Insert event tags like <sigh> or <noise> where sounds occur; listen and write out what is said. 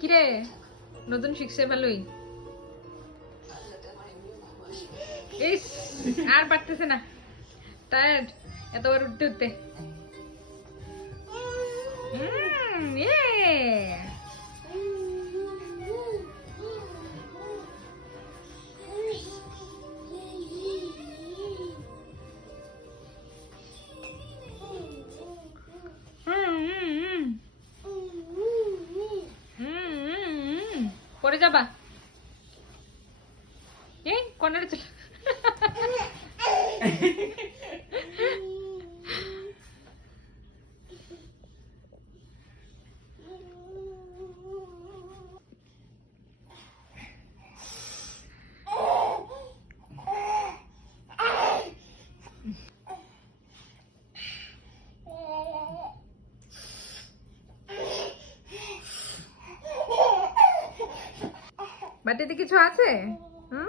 কিরে? নতুন শিখছে ভালোই। ইস আর পারতেছে না। টায়ার্ড এতবার উঠতে উঠতে। হুম yeah. যাবা? এই কর্নারে চল। <laughs> বাটিতে কিছু আছে? হুম?